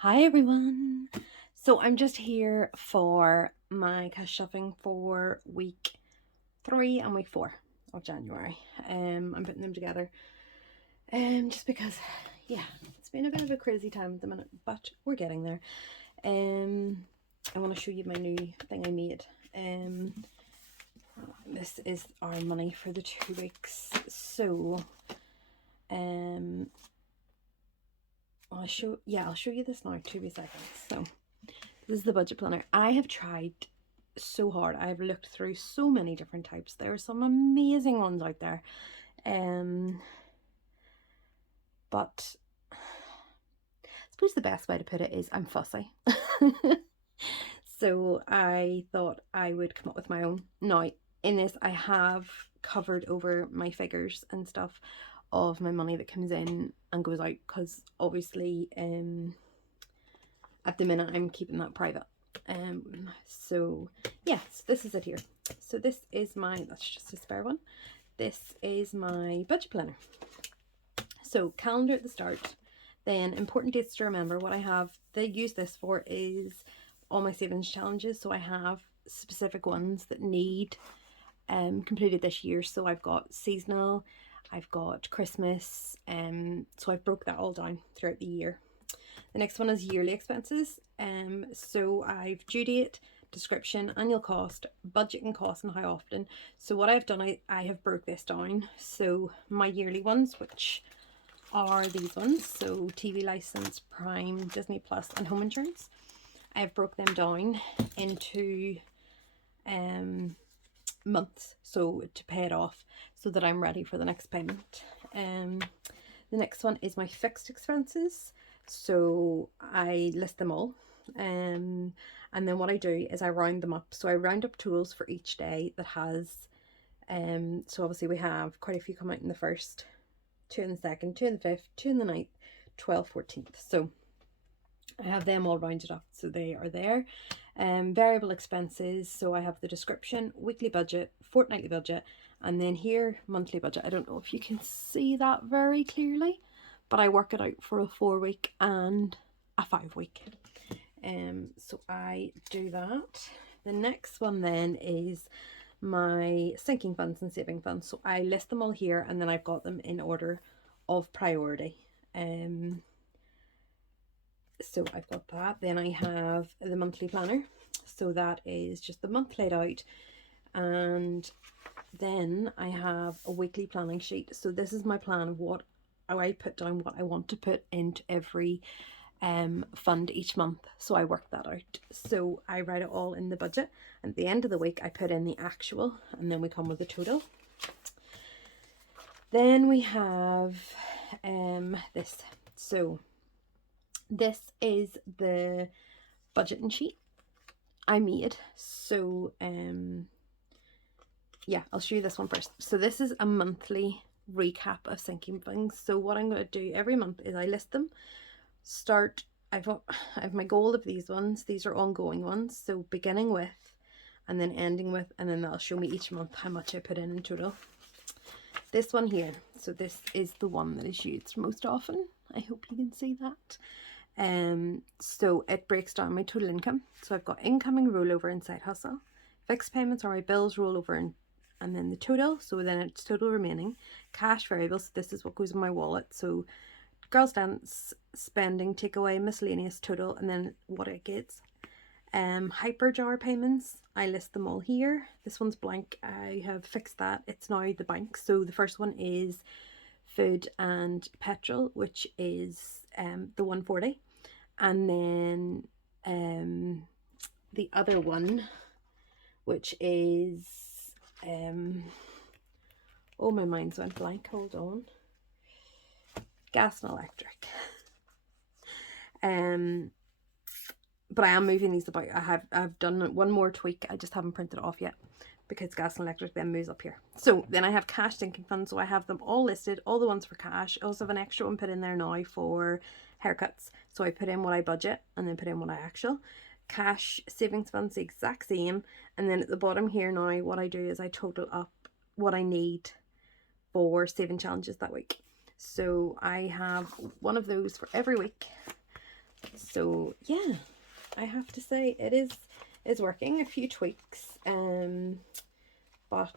Hi everyone. So I'm just here for my cash shopping for week 3 and week 4 of January. I'm putting them together. Just because yeah, it's been a bit of a crazy time at the minute, but we're getting there. I want to show you my new thing I made. This is our money for the 2 weeks. So I'll show you this now, 2 seconds. So this is the budget planner. I have tried so hard. I've looked through so many different types. There are some amazing ones out there. But I suppose the best way to put it is I'm fussy. So I thought I would come up with my own. Now, in this, I have covered over my figures and stuff of my money that comes in and goes out, because obviously at the minute I'm keeping that private. So yes, this is it here. So this is that's just a spare one. This is my budget planner. So calendar at the start, then important dates to remember. What I have they use this for is all my savings challenges. So I have specific ones that need completed this year. So I've got seasonal, I've got Christmas, so I've broke that all down throughout the year. The next one is yearly expenses. So I've due date, description, annual cost, budget and cost, and how often. So what I've done, I have broke this down. So my yearly ones, which are these ones, so TV license, Prime, Disney Plus, and home insurance, I have broke them down into months, so to pay it off so that I'm ready for the next payment. The next one is my fixed expenses, so I list them all, and then what I do is I round them up. So I round up totals for each day that has so obviously we have quite a few come out in the first, 2 in the second, 2 in the fifth, 2 in the ninth, 12th, 14th. So I have them all rounded up, so they are there. Variable expenses, so I have the description, weekly budget, fortnightly budget, and then here monthly budget. I don't know if you can see that very clearly, but I work it out for a 4-week and a 5-week. So I do that. The next one then is my sinking funds and saving funds. So I list them all here, and then I've got them in order of priority. So I've got that. Then I have the monthly planner. So that is just the month laid out. And then I have a weekly planning sheet. So this is my plan of what I put down, what I want to put into every fund each month. So I work that out. So I write it all in the budget, and at the end of the week I put in the actual, and then we come with a total. Then we have this. So this is the budgeting sheet I made. So yeah, I'll show you this one first. So this is a monthly recap of sinking things. So what I'm going to do every month is I list them. I have my goal of these ones. These are ongoing ones, so beginning with and then ending with, and then that'll show me each month how much I put in total. This one here, so this is the one that is used most often. I hope you can see that. So it breaks down my total income. So I've got incoming, rollover, and side hustle. Fixed payments are my bills, rollover, and then the total. So then it's total remaining. Cash variables, so this is what goes in my wallet. So girls dance, spending, takeaway, miscellaneous, total, and then what it gets. Hyperjar payments, I list them all here. This one's blank. I have fixed that. It's now the bank. So the first one is food and petrol, which is the 140, and then the other one, which is oh, my mind's went blank, hold on, gas and electric. But I am moving these about. I've done one more tweak, I just haven't printed it off yet, because gas and electric then moves up here. So then I have cash sinking funds, so I have them all listed, all the ones for cash. I also have an extra one put in there now for haircuts, so I put in what I budget and then put in what I actual. Cash savings funds the exact same, and then at the bottom here now what I do is I total up what I need for saving challenges that week. So I have one of those for every week. So yeah, I have to say it is working. A few tweaks, but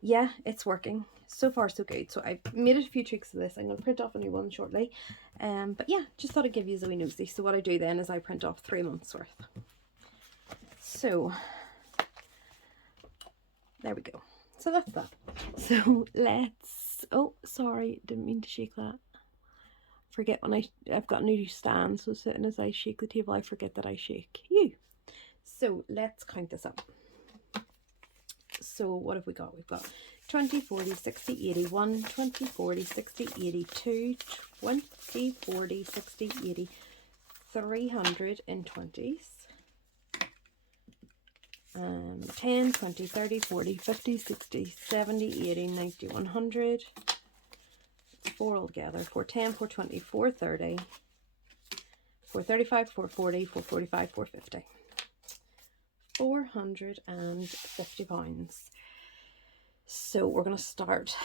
yeah, it's working. So far so good. So I've made a few tweaks to this. I'm going to print off a new one shortly. But yeah, just thought I'd give you a wee nosy. So what I do then is I print off 3 months worth. So there we go. So that's that. So let's, oh sorry, didn't mean to shake that. Forget when I've got a new stand, so sitting as I shake the table I forget that I shake you. So let's count this up. So what have we got? We've got 20, 40, 60, 81, 20, 40, 60, 82, 20, 40, 60, 80, 320s. 10, 20, 30, 40, 50, 60, 70, 80, 90, 100. 4 altogether. 410, 420, 430, 435, 440, 445, 450. £450. So we're going to start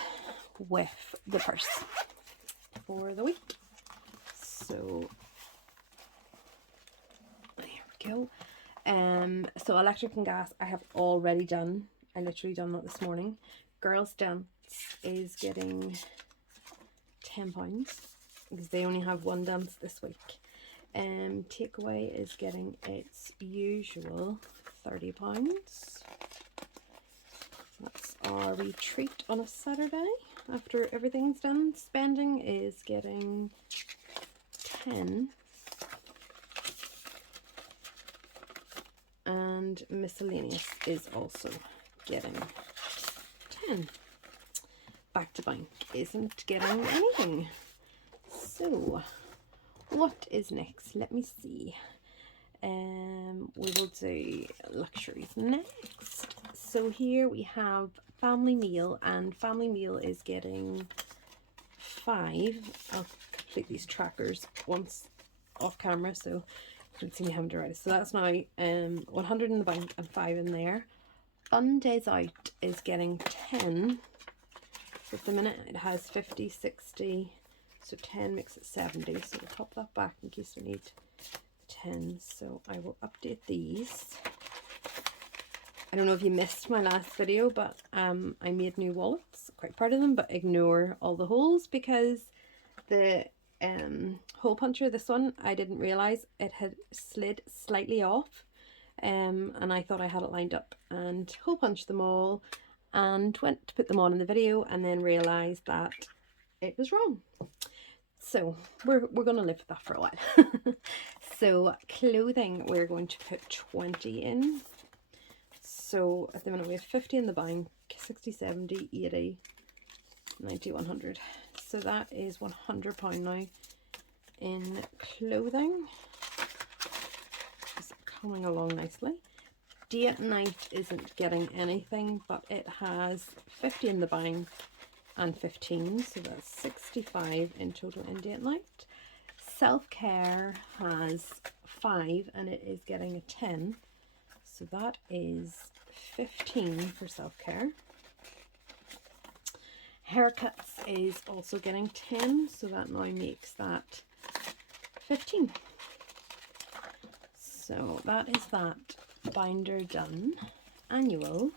with the purse for the week. So there we go. So electric and gas I have already done. I literally done that this morning. Girls' dance is getting £10 because they only have one dance this week. Takeaway is getting its usual £30. That's our retreat on a Saturday after everything's done. Spending is getting 10, and miscellaneous is also getting 10. Back to bank isn't getting anything. So what is next? Let me see. We will do luxuries next. So here we have family meal, and family meal is getting 5. I'll complete these trackers once off camera so you can see me having to write. So that's now 100 in the bank and 5 in there. Fun days out is getting 10. So at the minute it has 50, 60, so 10 makes it 70. So we'll pop that back in case we need 10. So I will update these. I don't know if you missed my last video, but I made new wallets. Quite proud of them, but ignore all the holes because the hole puncher, this one, I didn't realise it had slid slightly off, and I thought I had it lined up and hole punched them all and went to put them on in the video and then realised that it was wrong. So we're going to live with that for a while. So clothing, we're going to put 20 in. So at the minute we have 50 in the bank, 60, 70, 80, 90, 100. So that is £100 now in clothing. It's coming along nicely. Date night isn't getting anything, but it has 50 in the bank and 15, so that's 65 in total in date night. Self-care has 5 and it is getting a 10, so that is 15 for self-care. Haircuts is also getting 10, so that now makes that 15. So that is that binder done. Annual.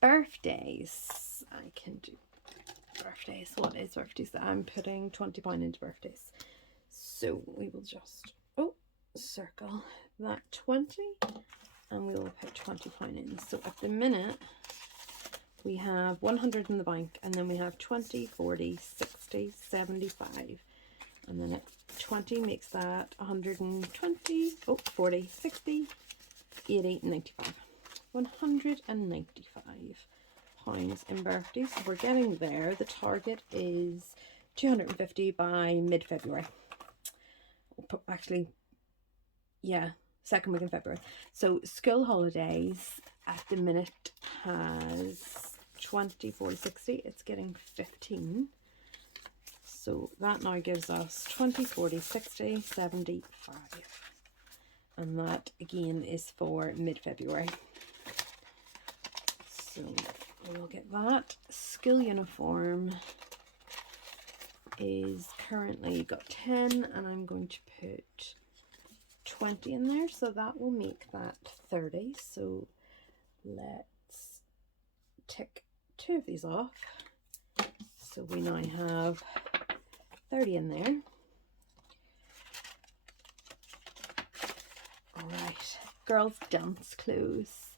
Birthdays. I can do birthdays. What is birthdays? I'm putting £20 into birthdays. So we will just circle that 20 and we will put £20 in. So at the minute we have 100 in the bank, and then we have 20, 40, 60, 75, and then 20 makes that 120, 40, 60, 80, 95. £195 in birthdays. So we're getting there. The target is 250 by mid-February. Actually, yeah, second week in February. So school holidays at the minute has 20, 40, 60. It's getting 15. So that now gives us 20, 40, 60, 75. And that again is for mid-February. So we'll get that. School uniform is currently got 10, and I'm going to put 20 in there, so that will make that 30. So let's tick 2 of these off. So we now have 30 in there. Alright, girls' dance clothes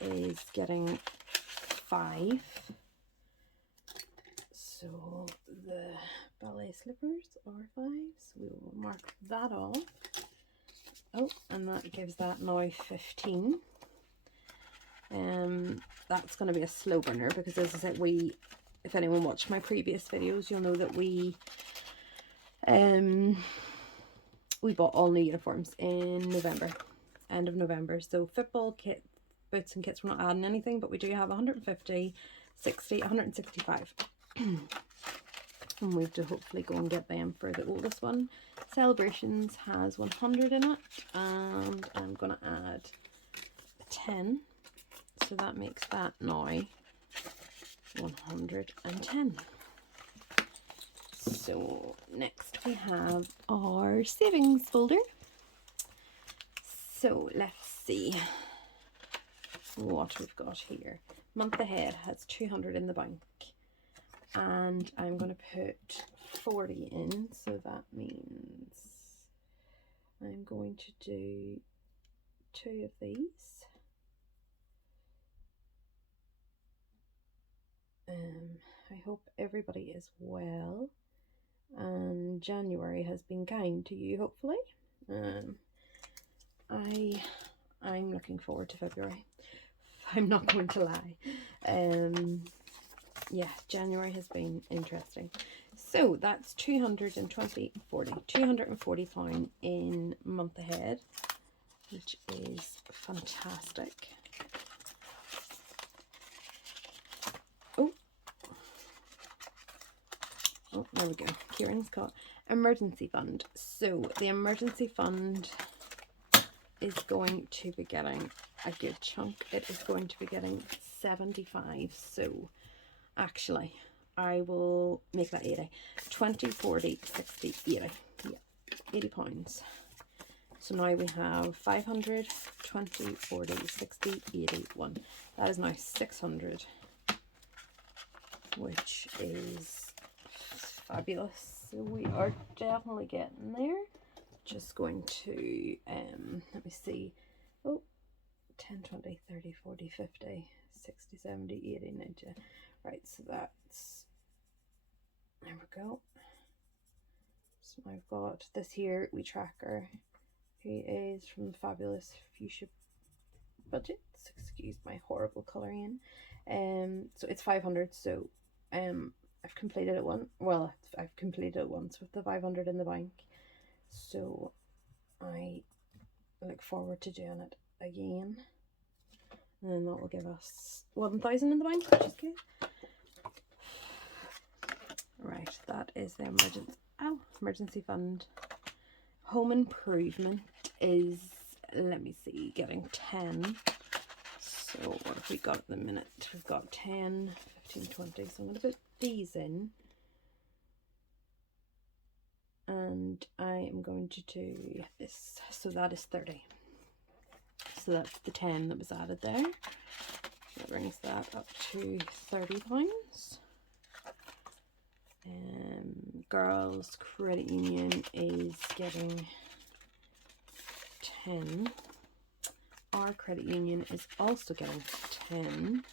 is getting 5. So the ballet slippers are 5, so we will mark that off. Oh, and that gives that now 15. That's going to be a slow burner because, as I said, if anyone watched my previous videos, you'll know that we bought all new uniforms in November, end of November. So football kit, boots and kits, we're not adding anything, but we do have 150, 60, 165. And we have to hopefully go and get them for the oldest one. Celebrations has 100 in it, and I'm going to add 10. So that makes that now 110. So next we have our savings folder. So let's see what we've got here. Month ahead has 200 in the bank, and I'm going to put 40 in, so that means I'm going to do 2 of these. I hope everybody is well, and January has been kind to you, hopefully. I'm looking forward to February. I'm not going to lie. Yeah, January has been interesting. So that's 240 £240 in month ahead, which is fantastic. Oh, there we go. Kieran's caught. Emergency fund. So the emergency fund is going to be getting a good chunk. It is going to be getting 75. So actually, I will make that 80. 20, 40, 60, 80. Yeah, £80. So now we have 500, 20, 40, 60, 81. That is now 600, which is fabulous. So we are definitely getting there. Just going to let me see. Oh, 10, 20, 30, 40, 50, 60, 70, 80, 90. Right, so that's, there we go. So I've got this here wee tracker. He is from Fabulous Fuchsia Budgets. Excuse my horrible colouring. So it's 500. So I've completed it one. Well, I've completed it once with the 500 in the bank. So I look forward to doing it again. And then that will give us 1,000 in the bank, which is good. Right, that is the emergency fund. Home improvement is, let me see, getting 10. So what have we got at the minute? We've got 10, 15, 20. So I'm going to put these in. And I am going to do this. So that is 30. So that's the 10 that was added there. That brings that up to £30. Girls Credit Union is getting 10. Our credit union is also getting 10.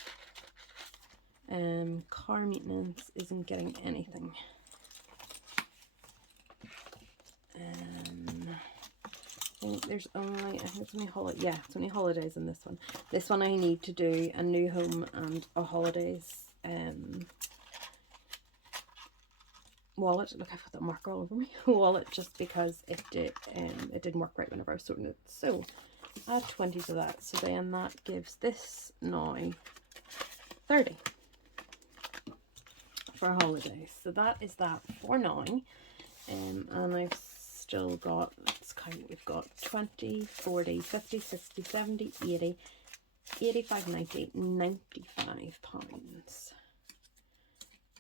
Car maintenance isn't getting anything. I think there's only, it's only it's only holidays in this one. This one I need to do a new home and a holidays wallet. Look, I've got that marker all over me. Wallet, just because it didn't work right whenever I was sorting it. So add 20 to that. So then that gives this now 30 for holidays. So that is that for now. And I've still got, let's count, we've got 20, 40, 50, 60, 70, 80, 85, 90, 95 pounds.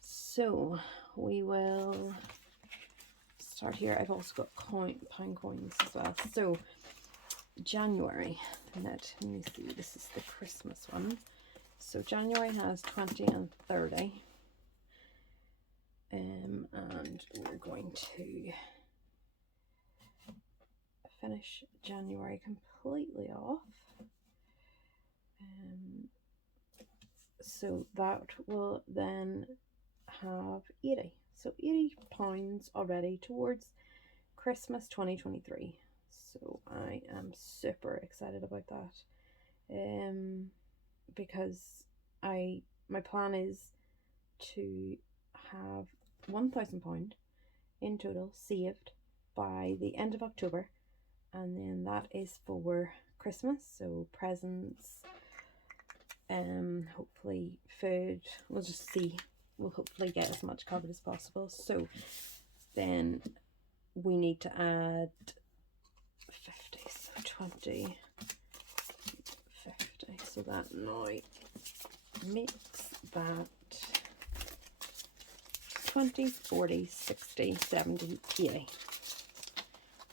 So we will start here. I've also got pound coins as well. So January, let me see, this is the Christmas one. So January has 20 and 30. And we're going to finish January completely off. So that will then have 80. So £80 already towards Christmas 2023. So I am super excited about that. Because my plan is to have £1,000 in total saved by the end of October, and then that is for Christmas, so presents, hopefully food, we'll just see, we'll hopefully get as much covered as possible. So then we need to add 50, so 20, 50, so that now makes that 20, 40, 60, 70, 80.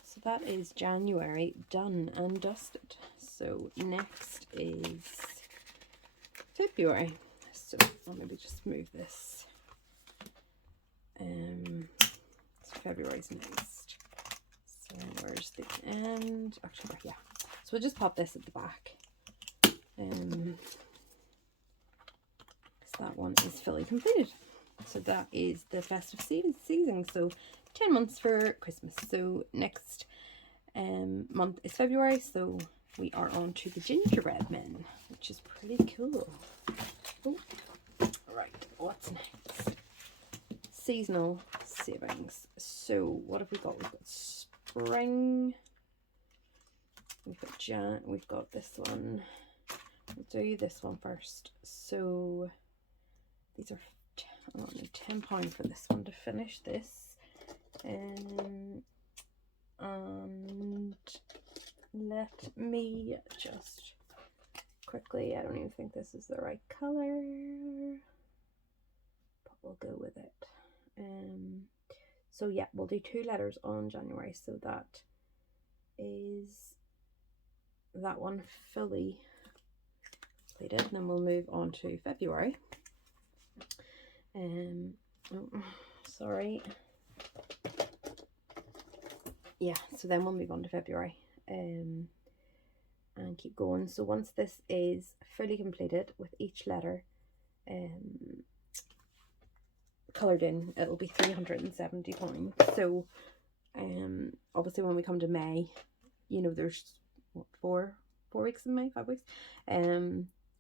So that is January done and dusted. So next is February. So I'll maybe just move this. So February's next. So where's the end? October, yeah. So we'll just pop this at the back. That one is fully completed. So that is the festive season. So 10 months for Christmas. So next month is February. So we are on to the gingerbread men, which is pretty cool. Oh, right, what's next? Seasonal savings. So what have we got? We've got spring. We've got we've got this one. We'll do this one first. So these are, I don't need £10 for this one to finish this. And let me just quickly, I don't even think this is the right color, but we'll go with it. So yeah, we'll do 2 letters on January. So that is that one fully completed. And then we'll move on to February. Oh, sorry. Yeah, so then we'll move on to February and keep going. So once this is fully completed with each letter coloured in, it'll be £370. So obviously when we come to May, you know, there's what, four weeks in May, 5 weeks.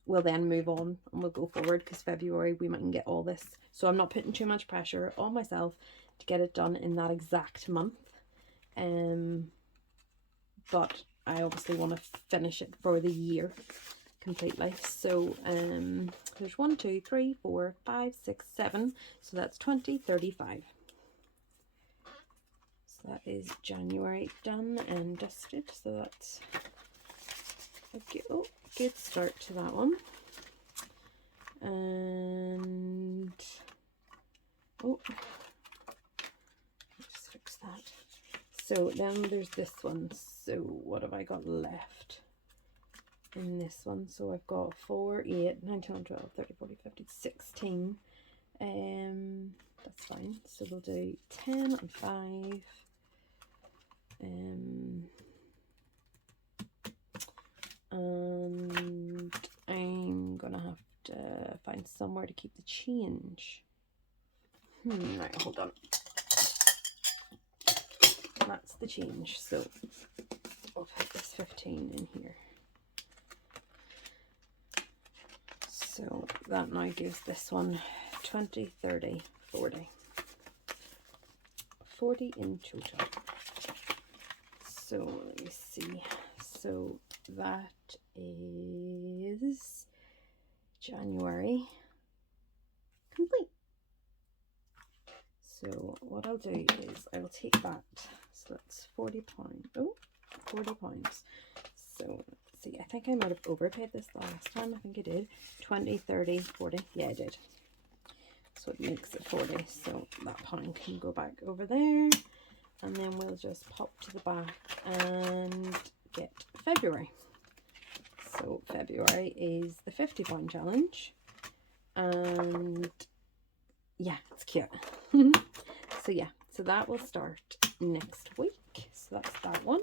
We'll then move on and we'll go forward, because February we mightn't get all this. So I'm not putting too much pressure on myself to get it done in that exact month. But I obviously want to finish it for the year completely. So there's 1, 2, 3, 4, 5, 6, 7. So that's 20, 35. So that is January done and dusted. So that's a good start to that one. And just fix that. So then there's this one. So what have I got left in this one? So I've got 4, 8, 9, 10, 12, 13, 14, 15, 16. That's fine. So we'll do 10 and 5. And I'm gonna have to find somewhere to keep the change. Right, hold on. That's the change. So I'll put this 15 in here. So that now gives this one 20, 30, 40. 40 in total. So let me see. So that is January complete. So what I'll do is I will take that. So that's £40. Oh, £40. So let's see, I think I might have overpaid this last time. I think I did. 20, 30, 40. Yeah, I did. So it makes it 40. So that pound can go back over there. and then we'll just pop to the back and get February. So February is the £50 challenge, and yeah, it's cute. So yeah, so that will start next week. So that's that one.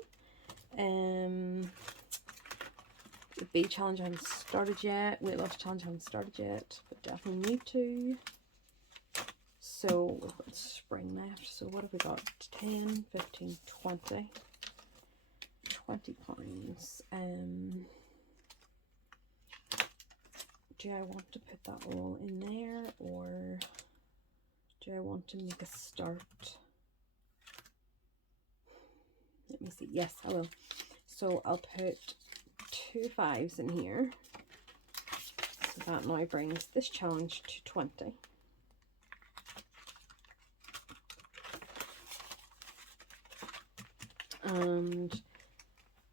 The bee challenge I haven't started yet. Weight loss challenge I haven't started yet, but definitely need to. So we've got spring left. So what have we got? 10, 15, 20. 20 pounds. Do I want to put that all in there, or do I want to make a start? Let me see. Yes, I will. So I'll put 2 5s in here. So that now brings this challenge to 20. And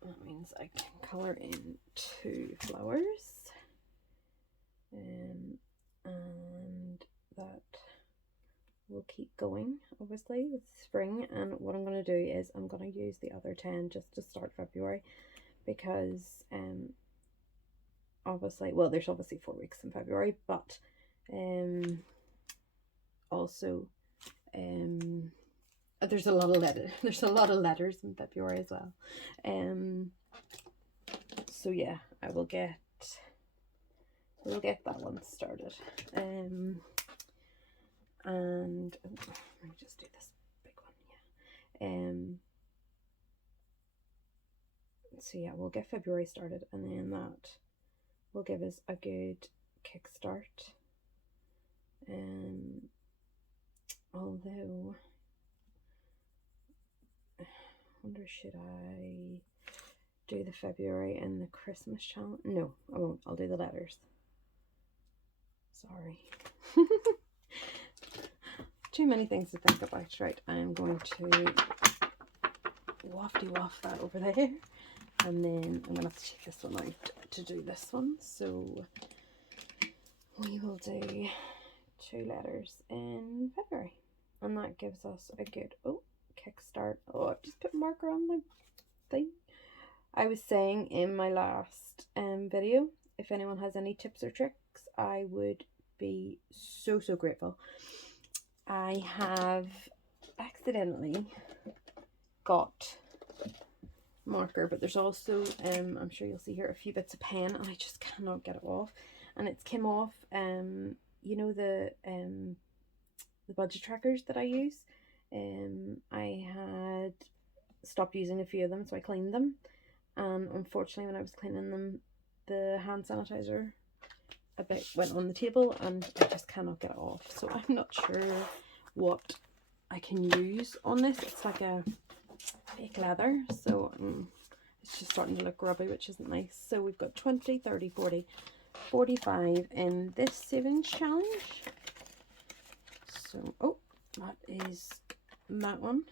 that means I can colour in 2 flowers. And that will keep going, obviously, with spring. And what I'm going to do is I'm going to use the other 10 just to start February, because obviously, well, there's obviously 4 weeks in February, but also there's a lot of letters in February as well. So yeah, we'll get that one started. And let me just do this big one. So yeah, we'll get February started, and then that will give us a good kickstart. Although I wonder, should I do the February and the Christmas challenge? No, I won't. I'll do the letters. Sorry. Too many things to think about. Right, I'm going to waft that over there, and then I'm going to have to take this one out to do this one. So we will do 2 letters in February, and that gives us a good kickstart. Oh, I've just put a marker on my thing. I was saying in my last video, if anyone has any tips or tricks, I would be so grateful. I have accidentally got marker, but there's also I'm sure you'll see here a few bits of pen, and I just cannot get it off, and it's came off you know, the budget trackers that I use. I had stopped using a few of them, so I cleaned them, and unfortunately when I was cleaning them, the hand sanitizer a bit went on the table, and I just cannot get it off. So I'm not sure what I can use on this. It's like a fake leather, so it's just starting to look grubby, which isn't nice. So we've got 20, 30, 40, 45 in this savings challenge. So that is that one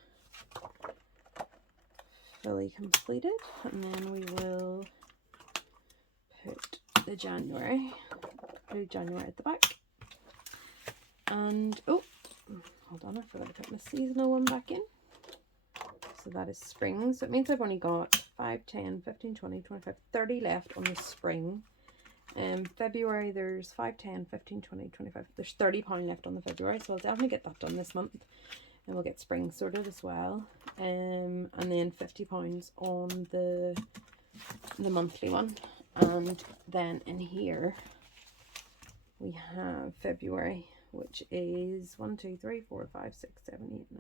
fully completed, and then we will put the January at the back. And hold on, I forgot to put my seasonal one back in. So that is spring, so it means I've only got 5, 10, 15, 20, 25, 30 left on the spring. February, there's 5, 10, 15, 20, 25, there's £30 left on the February, so I'll definitely get that done this month, and we'll get spring sorted as well. And then £50 on the monthly one. And then in here we have February, which is 1, 2, 3, 4, 5, 6, 7, 8, 9.